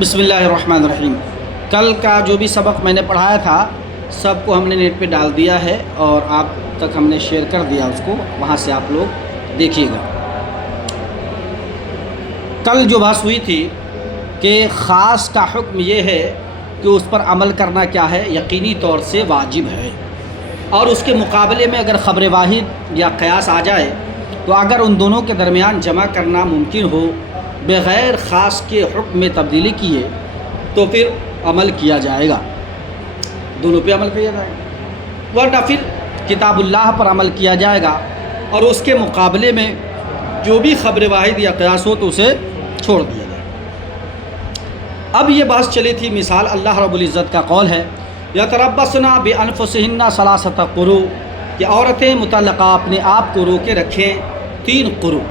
بسم اللہ الرحمن الرحیم۔ کل کا جو بھی سبق میں نے پڑھایا تھا سب کو ہم نے نیٹ پہ ڈال دیا ہے اور آپ تک ہم نے شیئر کر دیا اس کو، وہاں سے آپ لوگ دیکھیے گا۔ کل جو بات ہوئی تھی کہ خاص کا حکم یہ ہے کہ اس پر عمل کرنا کیا ہے، یقینی طور سے واجب ہے، اور اس کے مقابلے میں اگر خبر واحد یا قیاس آ جائے تو اگر ان دونوں کے درمیان جمع کرنا ممکن ہو بغیر خاص کے حکم میں تبدیلی کیے تو پھر عمل کیا جائے گا، دونوں پہ عمل کیا جائے گا، ورنہ پھر کتاب اللہ پر عمل کیا جائے گا اور اس کے مقابلے میں جو بھی خبر واحد یا قیاس ہو تو اسے چھوڑ دیا جائے گا۔ اب یہ بات چلی تھی، مثال اللہ رب العزت کا قول ہے یتربصن بانفسہن ثلاثۃ قروء، کہ عورتیں مطلقہ اپنے آپ کو روکے رکھیں 3 قروء۔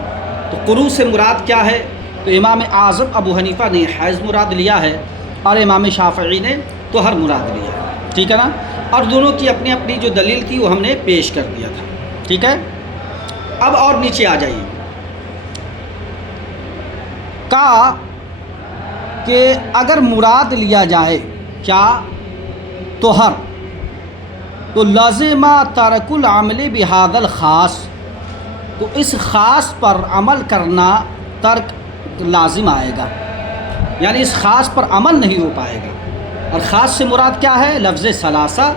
تو قروء سے مراد کیا ہے؟ تو امام اعظم ابو حنیفہ نے حیض مراد لیا ہے اور امام شافعی نے طہر مراد لیا ہے، ٹھیک ہے نا، اور دونوں کی اپنی اپنی جو دلیل تھی وہ ہم نے پیش کر دیا تھا، ٹھیک ہے۔ اب اور نیچے آ جائیے، کہا کہ اگر مراد لیا جائے کیا طہر تو لازم ترک العمل بہذا الخاص، تو اس خاص پر عمل کرنا ترک لازم آئے گا، یعنی اس خاص پر عمل نہیں ہو پائے گا۔ اور خاص سے مراد کیا ہے؟ لفظ ثلاثہ،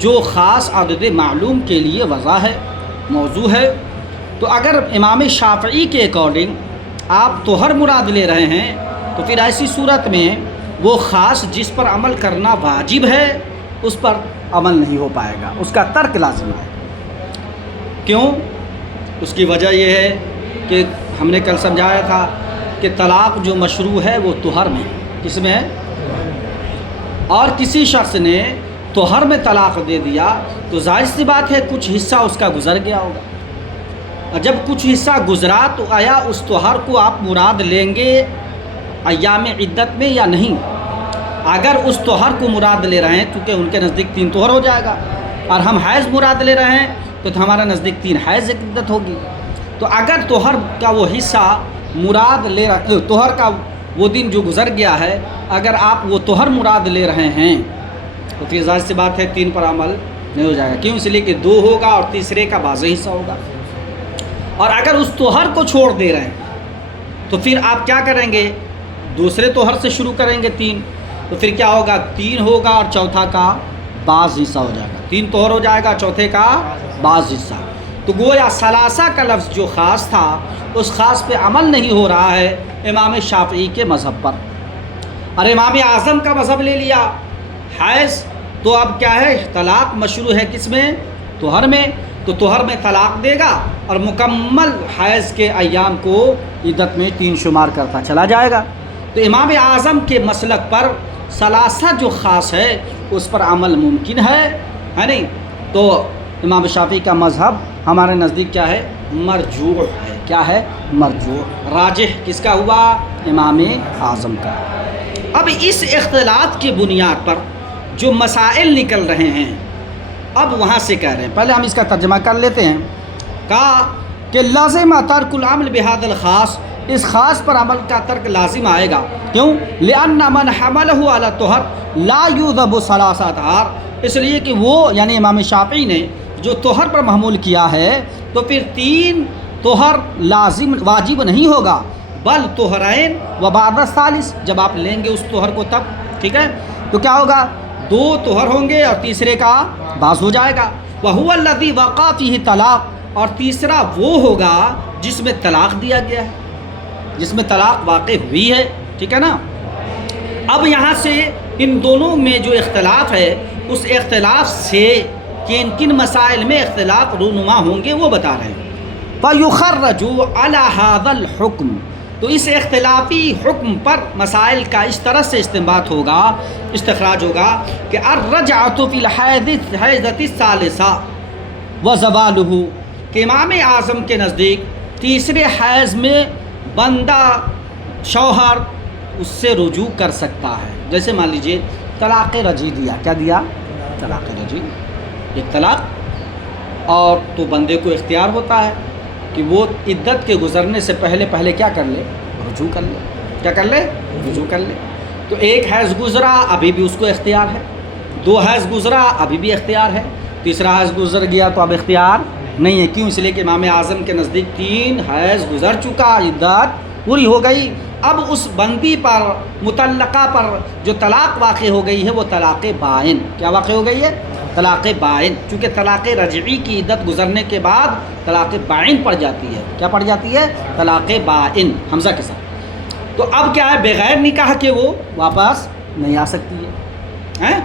جو خاص عدد معلوم کے لیے وضع ہے، موضوع ہے۔ تو اگر امام شافعی کے اکارڈنگ آپ طہر مراد لے رہے ہیں تو پھر ایسی صورت میں وہ خاص جس پر عمل کرنا واجب ہے اس پر عمل نہیں ہو پائے گا، اس کا ترک لازم ہے۔ کیوں؟ اس کی وجہ یہ ہے کہ ہم نے کل سمجھایا تھا کہ طلاق جو مشروع ہے وہ طہر میں، کس میں ہے؟ اور کسی شخص نے طہر میں طلاق دے دیا تو ظاہر سی بات ہے کچھ حصہ اس کا گزر گیا ہوگا، اور جب کچھ حصہ گزرا تو آیا اس طہر کو آپ مراد لیں گے ایام عدت میں یا نہیں؟ اگر اس طہر کو مراد لے رہے ہیں کیونکہ ان کے نزدیک 3 طہر ہو جائے گا، اور ہم حیض مراد لے رہے ہیں تو ہمارا نزدیک 3 حیض عدت ہوگی۔ تو اگر طہر کا وہ حصہ مراد لے رہے، طہر کا وہ دن جو گزر گیا ہے اگر آپ وہ طہر مراد لے رہے ہیں تو پھر ظاہر سی بات ہے 3 پر عمل نہیں ہو جائے گا۔ کیوں؟ اس لیے کہ 2 ہوگا اور تیسرے کا بعض حصہ ہوگا۔ اور اگر اس طہر کو چھوڑ دے رہے ہیں تو پھر آپ کیا کریں گے؟ دوسرے طہر سے شروع کریں گے 3، تو پھر کیا ہوگا؟ 3 ہوگا اور چوتھا کا بعض حصہ ہو جائے گا، 3 طہر ہو جائے گا، چوتھے کا بعض حصہ۔ تو گویا ثلاثہ کا لفظ جو خاص تھا اس خاص پہ عمل نہیں ہو رہا ہے امام شافعی کے مذہب پر، اور امام اعظم کا مذہب لے لیا حیض، تو اب کیا ہے؟ طلاق مشروع ہے کس میں؟ طہر میں، تو طہر میں طلاق دے گا اور مکمل حیض کے ایام کو عدت میں 3 شمار کرتا چلا جائے گا۔ تو امام اعظم کے مسلک پر ثلاثہ جو خاص ہے اس پر عمل ممکن ہے نہیں؟ تو امام شافعی کا مذہب ہمارے نزدیک کیا ہے؟ مرجوح ہے۔ کیا ہے؟ مرجوح۔ راجح کس کا ہوا؟ امام اعظم کا۔ اب اس اختلاف کی بنیاد پر جو مسائل نکل رہے ہیں اب وہاں سے کہہ رہے ہیں، پہلے ہم اس کا ترجمہ کر لیتے ہیں۔ کہا کہ لازم ترک العمل بہذا الخاص، اس خاص پر عمل کا ترک لازم آئے گا۔ کیوں؟ لأن من حملہ علی الطہر لا یوجب ثلاثہ اطہار، اس لیے کہ وہ یعنی امام شافعی نے جو طہر پر محمول کیا ہے تو پھر 3 طہر لازم واجب نہیں ہوگا، بل طہرین و بعد الثالث، جب آپ لیں گے اس طہر کو تب، ٹھیک ہے، تو کیا ہوگا؟ 2 طہر ہوں گے اور تیسرے کا بعض ہو جائے گا۔ وَهُوَ الَّذِي وَقَعَ فِيهِ طلاق، اور تیسرا وہ ہوگا جس میں طلاق دیا گیا ہے، جس میں طلاق واقع ہوئی ہے، ٹھیک ہے نا۔ اب یہاں سے ان دونوں میں جو اختلاف ہے اس اختلاف سے کہ کن مسائل میں اختلاف رونما ہوں گے وہ بتا رہے ہیں۔ فَيُخَرَّجُ عَلَى هَذَا الْحُكْمِ، تو اس اختلافی حکم پر مسائل کا اس طرح سے استنباط ہوگا، استخراج ہوگا کہ الرجعۃ فی الحیضۃ الثالثہ وزوالہ، کہ امام اعظم کے نزدیک تیسرے حیض میں بندہ شوہر اس سے رجوع کر سکتا ہے۔ جیسے مان لیجئے طلاق رجعی دیا، کیا دیا؟ طلاق رجعی، ایک طلاق، اور تو بندے کو اختیار ہوتا ہے کہ وہ عدت کے گزرنے سے پہلے کیا کر لے؟ رجوع کر لے۔ کیا کر لے؟ رجوع کر لے۔ تو ایک حیض گزرا ابھی بھی اس کو اختیار ہے، 2 حیض گزرا ابھی بھی اختیار ہے، تیسرا حیض گزر گیا تو اب اختیار نہیں ہے. کیوں؟ اس لیے کہ امام اعظم کے نزدیک 3 حیض گزر چکا، عدت پوری ہو گئی. اب اس بندی پر، مطلقہ پر جو طلاق واقع ہو گئی ہے وہ طلاق بائن. کیا واقع ہو گئی ہے؟ طلاق بائن. چونکہ طلاق رجعی کی عدت گزرنے کے بعد طلاق بائن پڑ جاتی ہے. کیا پڑ جاتی ہے؟ طلاق بائن، حمزہ کے ساتھ. تو اب کیا ہے؟ بغیر نکاح کے وہ واپس نہیں آ سکتی ہے.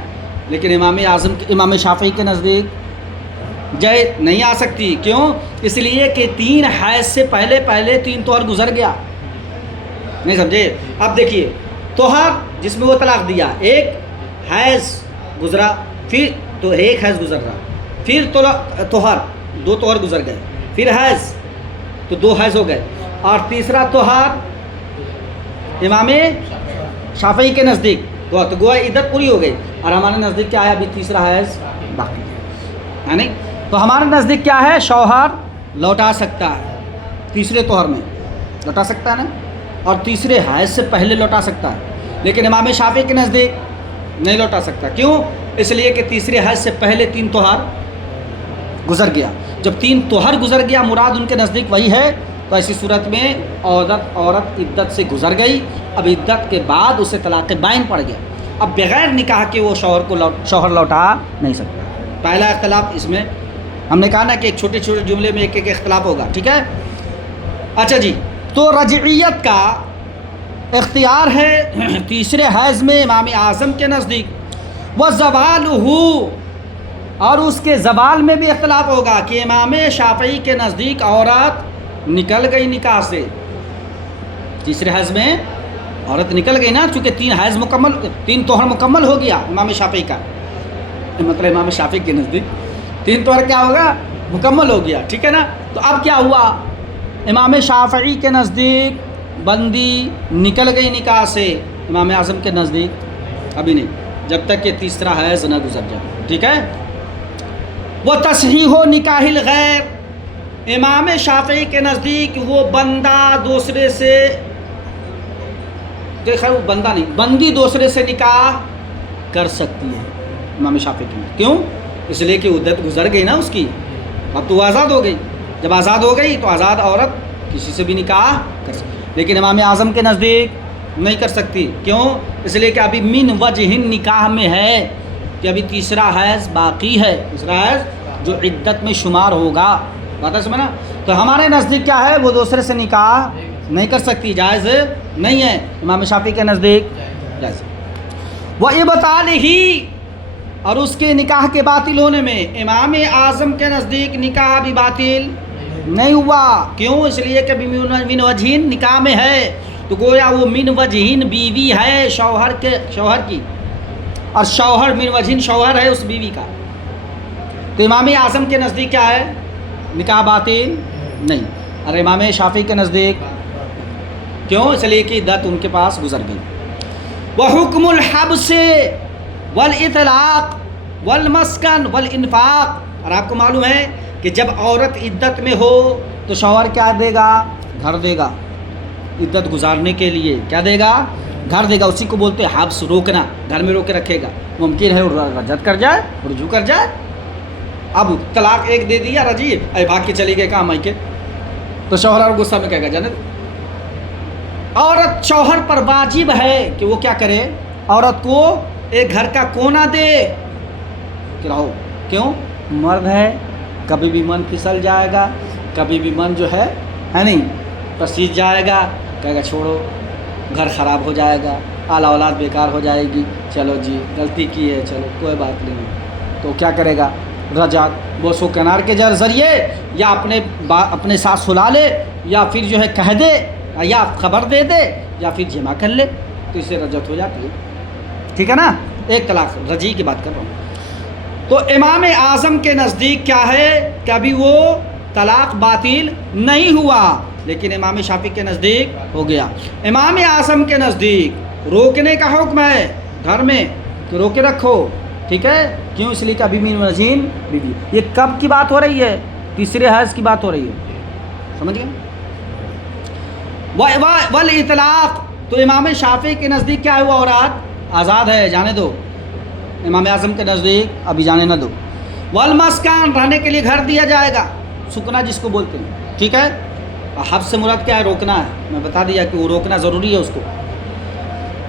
لیکن امام اعظم، امام شافعی کے نزدیک جائے نہیں آ سکتی. کیوں؟ اس لیے کہ 3 حیض سے پہلے 3 طہر گزر گیا. نہیں سمجھے؟ اب دیکھیے، طہر جس میں وہ طلاق دیا، ایک حیض گزرا، پھر تو 1 حیض گزر رہا، پھر طہر 2 طہر گزر گئے، پھر حیض تو 2 حیض ہو گئے، اور تیسرا طہر امام شافعی کے نزدیک تو گویا عدت پوری ہو گئی. اور ہمارے نزدیک کیا ہے؟ ابھی تیسرا حیض باقی ہے نہیں. تو ہمارے نزدیک کیا ہے؟ شوہر لوٹا سکتا ہے، تیسرے طہر میں لوٹا سکتا ہے نا، اور تیسرے حیض سے پہلے لوٹا سکتا ہے. لیکن امام شافعی کے نزدیک نہیں لوٹا سکتا. کیوں؟ اس لیے کہ تیسرے حیض سے پہلے 3 طہر گزر گیا. جب 3 طہر گزر گیا، مراد ان کے نزدیک وہی ہے. تو ایسی صورت میں عورت عدت سے گزر گئی. اب عدت کے بعد اسے طلاق بائن پڑ گیا. اب بغیر نکاح کے وہ شوہر لوٹا نہیں سکتا. پہلا اختلاف اس میں ہم نے کہا نا کہ ایک چھوٹے چھوٹے جملے میں ایک اختلاف ہوگا. ٹھیک ہے. اچھا جی، تو رجعیت کا اختیار ہے تیسرے حیض میں امام اعظم کے نزدیک. وَزَوَالُهُ، اور اس کے زوال میں بھی اختلاف ہوگا کہ امام شافعی کے نزدیک عورت نکل گئی نکاح سے. تیسرے حیض میں عورت نکل گئی نا، چونکہ 3 حیض مکمل، 3 طہر مکمل ہو گیا امام شافعی کا، مطلب امام شافعی کے نزدیک 3 طہر کیا ہوگا؟ مکمل ہو گیا. ٹھیک ہے نا. تو اب کیا ہوا؟ امام شافعی کے نزدیک بندی نکل گئی نکاح سے، امام اعظم کے نزدیک ابھی نہیں، جب تک کہ تیسرا حیض نہ گزر جائے. ٹھیک ہے. وہ تصحیح نکاح الغیر، امام شافعی کے نزدیک وہ بندہ دوسرے سے، دیکھا وہ بندہ نہیں، بندی دوسرے سے نکاح کر سکتی ہے امام شافعی کے نزدیک. کیوں؟ اس لیے کہ عدت گزر گئی نا اس کی، اب تو وہ آزاد ہو گئی. جب آزاد ہو گئی تو آزاد عورت کسی سے بھی نکاح کر سکتی. لیکن امام اعظم کے نزدیک نہیں کر سکتی. کیوں؟ اس لیے کہ ابھی من وجہ نکاح میں ہے، کہ ابھی تیسرا حیض باقی ہے، تیسرا حیض جو عدت میں شمار ہوگا. بات ہے سمجھنا. تو ہمارے نزدیک کیا ہے؟ وہ دوسرے سے نکاح نہیں کر سکتی، جائز نہیں ہے. امام شافعی کے نزدیک جائز. وَإِبْطَالِهِ، اور اس کے نکاح کے باطل ہونے میں امام اعظم کے نزدیک نکاح بھی باطل نہیں ہوا. کیوں؟ اس لیے کہ من وجہین نکاح میں ہے، تو گویا وہ من وجہین بیوی ہے شوہر کی، اور شوہر من وجہین شوہر ہے اس بیوی کا. تو امام اعظم کے نزدیک کیا ہے؟ نکاح باطل نہیں. اور امام شافعی کے نزدیک کیوں؟ اس لیے کہ عدت ان کے پاس گزر گئی. وحکم الحبس والاطلاق والمسکن والانفاق، اور آپ کو معلوم ہے کہ جب عورت عدت میں ہو تو شوہر کیا دے گا؟ گھر دے گا. عدت گزارنے کے لیے کیا دے گا؟ گھر دے گا. اسی کو بولتے ہیں حبس، روکنا، گھر میں روک کے رکھے گا. ممکن ہے رجعت کر جائے، رجوع کر جائے. اب طلاق 1 دے دیا رجیع، اے بھاگ کے چلی گئے کہاں مائی کے، تو شوہر اور غصہ میں کہے گا جانے. عورت شوہر پر واجب ہے کہ وہ کیا کرے؟ عورت کو ایک گھر کا کونا دے کہ رہو. کیوں؟ مرد ہے، کبھی بھی من پھسل جائے گا، کبھی بھی من جو ہے نہیں پسیج جائے گا، کہے گا چھوڑو، گھر خراب ہو جائے گا، اعلیٰ اولاد بیکار ہو جائے گی، چلو جی غلطی کی ہے، چلو کوئی بات نہیں. تو کیا کرے گا؟ رجعت بوس و کنار کے ذریعے، یا اپنے ساتھ سلا لے، یا پھر جو ہے کہہ دے، یا خبر دے دے، یا پھر جمع کر لے، تو اس سے رجعت ہو جاتی ہے. ٹھیک ہے نا. ایک طلاق رجعی کی بات کر رہا ہوں. تو امام اعظم کے نزدیک کیا ہے؟ کہ ابھی وہ طلاق باطل نہیں ہوا، لیکن امام شافعی کے نزدیک ہو گیا. امام اعظم کے نزدیک روکنے کا حکم ہے گھر میں کہ روکے رکھو. ٹھیک ہے. کیوں؟ اس لیے کہ ابھی من وجہین بیوی. یہ کب کی بات ہو رہی ہے؟ تیسرے حیض کی بات ہو رہی ہے. سمجھ گئے؟ والاطلاق، تو امام شافعی کے نزدیک کیا ہے؟ وہ عورت آزاد ہے، جانے دو۔ امام اعظم کے نزدیک ابھی جانے نہ دو۔ والمسکن، رہنے کے لیے گھر دیا جائے گا، سکنا جس کو بولتے ہیں، ٹھیک ہے۔ حبس سے مراد کیا ہے؟ روکنا ہے، میں بتا دیا کہ وہ روکنا ضروری ہے اس کو۔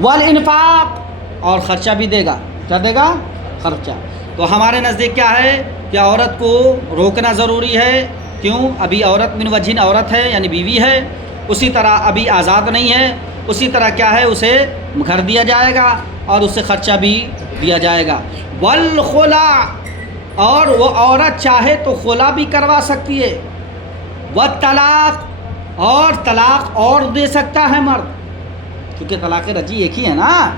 والانفاق، اور خرچہ بھی دے گا، کیا دے گا؟ خرچہ۔ تو ہمارے نزدیک کیا ہے کہ عورت کو روکنا ضروری ہے، کیوں؟ ابھی عورت من وجہن عورت ہے، یعنی بیوی ہے، اسی طرح ابھی آزاد نہیں ہے، اسی طرح کیا ہے؟ اسے گھر دیا جائے گا اور اسے خرچہ بھی دیا جائے گا۔ والخلا، اور وہ عورت چاہے تو خلا بھی کروا سکتی ہے۔ والطلاق، اور طلاق اور دے سکتا ہے مرد، کیونکہ طلاق رجعی ایک ہی ہے نا،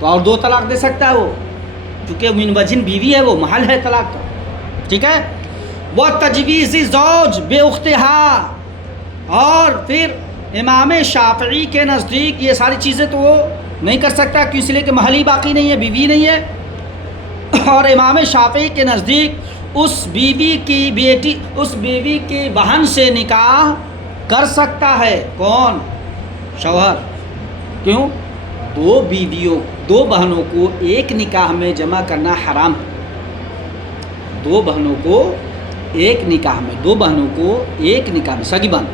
تو اور 2 طلاق دے سکتا ہے وہ، کیونکہ من وجہن بیوی ہے، وہ محل ہے طلاق کا، ٹھیک ہے۔ وہ تجویز زوج بے اختہا، اور پھر امام شافعی کے نزدیک یہ ساری چیزیں تو وہ نہیں کر سکتا، کیوں؟ اس لیے کہ محل ہی باقی نہیں ہے، بیوی نہیں ہے۔ اور امام شافعی کے نزدیک اس بیوی کی بیٹی، اس بیوی کی بہن سے نکاح کر سکتا ہے، کون؟ شوہر، کیوں؟ 2 بیویوں، 2 بہنوں کو ایک نکاح میں جمع کرنا حرام ہے۔ 2 بہنوں کو ایک نکاح میں، 2 بہنوں کو ایک نکاح میں، سگی بہن،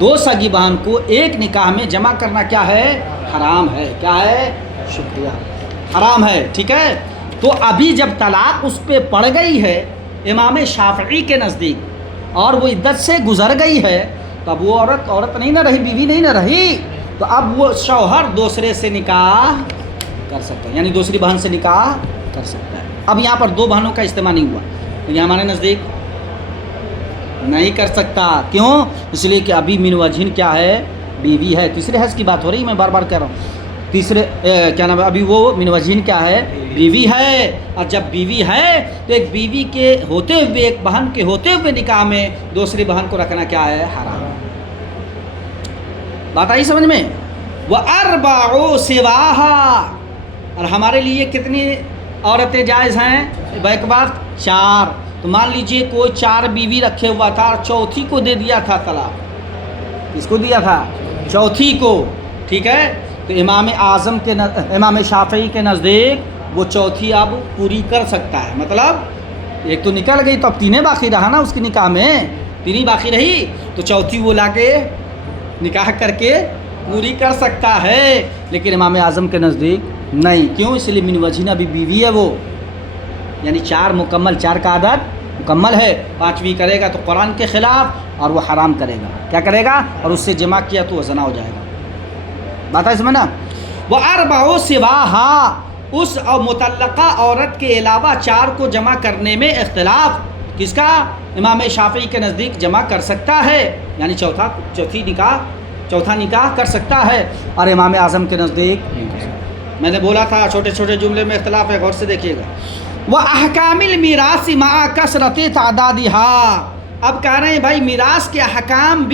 2 سگی بہن کو ایک نکاح میں جمع کرنا کیا ہے؟ حرام ہے۔ کیا ہے؟ شکریہ، حرام ہے، ٹھیک ہے۔ تو ابھی جب طلاق اس پہ پڑ گئی ہے امام شافعی کے نزدیک اور وہ عدت سے گزر گئی ہے، تو اب وہ عورت نہیں نہ رہی، بیوی نہیں نہ رہی، تو اب وہ شوہر دوسرے سے نکاح کر سکتا ہے، یعنی دوسری بہن سے نکاح کر سکتا ہے۔ اب یہاں پر 2 بہنوں کا اجتماع نہیں ہوا، تو یہ ہمارے نزدیک نہیں کر سکتا، کیوں؟ اس لیے کہ ابھی من وجہن کیا ہے؟ بیوی ہے۔ تیسرے حیض کی بات ہو رہی ہے، میں بار بار کہہ رہا ہوں، تیسرے کیا نام ہے، ابھی وہ من وجہن کیا ہے؟ بیوی ہے۔ اور جب بیوی ہے تو ایک بیوی کے ہوتے ہوئے، ایک بہن کے ہوتے ہوئے نکاح میں دوسری بہن کو رکھنا کیا ہے؟ حرام۔ بات آئی سمجھ میں؟ وَأَرْبَعُ سِوَاهَا، اور ہمارے لیے کتنی عورتیں جائز ہیں؟ ایک بار 4۔ تو مان لیجئے کوئی 4 بیوی رکھے ہوا تھا اور چوتھی کو دے دیا تھا طلاق، کس کو دیا تھا؟ چوتھی کو، ٹھیک ہے۔ تو امام شافعی کے نزدیک وہ چوتھی اب پوری کر سکتا ہے، مطلب ایک تو نکل گئی تو اب 3 باقی رہا نا اس کی نکاح میں، 3 باقی رہی، تو چوتھی وہ لا کے نکاح کر کے پوری کر سکتا ہے۔ لیکن امام اعظم کے نزدیک نہیں، کیوں؟ اس لیے من وجہن ابھی بیوی ہے وہ، یعنی 4 مکمل، 4 کا عدد مکمل ہے، 5ویں کرے گا تو قرآن کے خلاف اور وہ حرام کرے گا، کیا کرے گا؟ اور اس سے جمع کیا تو وہ زنا ہو جائے گا۔ بات ہے اس میں نا؟ وَأَرْبَعُ سِوَاهَا، اس متعلقہ عورت کے علاوہ 4 کو جمع کرنے میں اختلاف کس کا؟ امام شافعی کے نزدیک جمع کر سکتا ہے، یعنی چوتھا نکاح کر سکتا ہے، اور امام اعظم کے نزدیک میں نے بولا تھا چھوٹے چھوٹے جملے میں اختلاف ہے، غور سے دیکھیے گا۔ وَأَحْكَامِ الْمِيرَاثِ مَعَ كَثْرَةِ تَعْدَادِهَا، اب کہہ رہے ہیں بھائی میراث کے احکام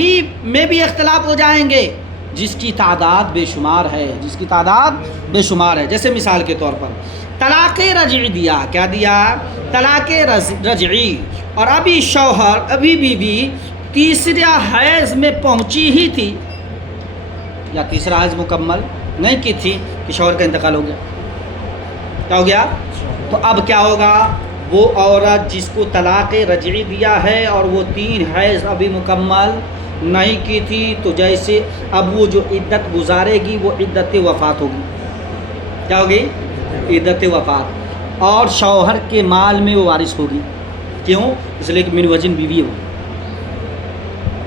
میں بھی اختلاف ہو جائیں گے، جس کی تعداد بے شمار ہے، جس کی تعداد بے شمار ہے۔ جیسے مثال کے طور پر طلاق رجعی دیا، کیا دیا؟ طلاق رجعی، اور ابھی شوہر، ابھی بیوی تیسرا حیض میں پہنچی ہی تھی، یا تیسرا حیض مکمل نہیں کی تھی کہ شوہر کا انتقال ہو گیا، کیا ہو گیا؟ تو اب کیا ہوگا؟ وہ عورت جس کو طلاق رجعی دیا ہے اور وہ 3 حیض ابھی مکمل نہیں کی تھی، تو جیسے اب وہ جو عدت گزارے گی وہ عدت وفات ہوگی، کیا ہوگی؟ عدت وفات، اور شوہر کے مال میں وہ وارث ہوگی، کیوں؟ اس لیے کہ من وجہن بیوی ہے،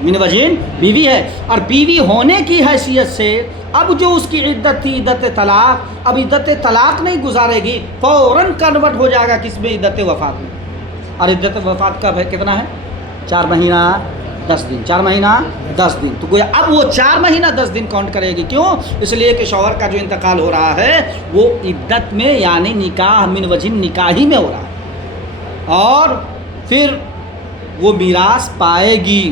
من وجہن بیوی ہے، اور بیوی ہونے کی حیثیت سے اب جو اس کی عدت تھی عدت طلاق، اب عدت طلاق نہیں گزارے گی، فوراً کنورٹ ہو جائے گا کس میں؟ عدت وفات میں، اور عدت وفات کا کتنا ہے؟ 4 مہینہ 10 دن، 4 مہینہ 10 دن، تو گویا اب وہ 4 مہینہ 10 دن کاؤنٹ کرے گی، کیوں؟ اس لیے کہ شوہر کا جو انتقال ہو رہا ہے وہ عدت میں، یعنی نکاح من وجہن نکاحی میں ہو رہا ہے، اور پھر وہ میراث پائے گی،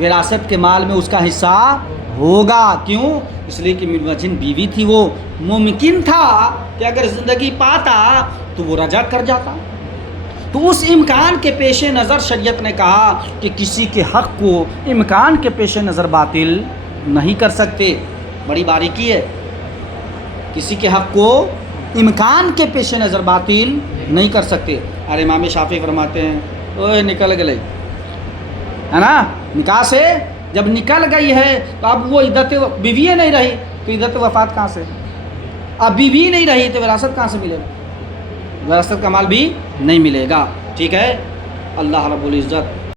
وراثت کے مال میں اس کا حصہ ہوگا، کیوں؟ اس لیے کہ من وجہن بیوی تھی، وہ ممکن تھا کہ اگر زندگی پاتا تو وہ رجع کر جاتا، تو اس امکان کے پیش نظر شریعت نے کہا کہ کسی کے حق کو امکان کے پیش نظر باطل نہیں کر سکتے۔ بڑی باریکی ہے، کسی کے حق کو امکان کے پیش نظر باطل نہیں کر سکتے. اور امام شافعی فرماتے ہیں اوہ نکل گئی ہے نا، نکاح سے جب نکل گئی ہے تو اب وہ عدت بیوی نہیں رہی تو عدت وفات کہاں سے؟ اب بیوی نہیں رہی تو وراثت کہاں سے ملے گا؟ وراثت کا مال بھی نہیں ملے گا. ٹھیک ہے. اللہ رب العزت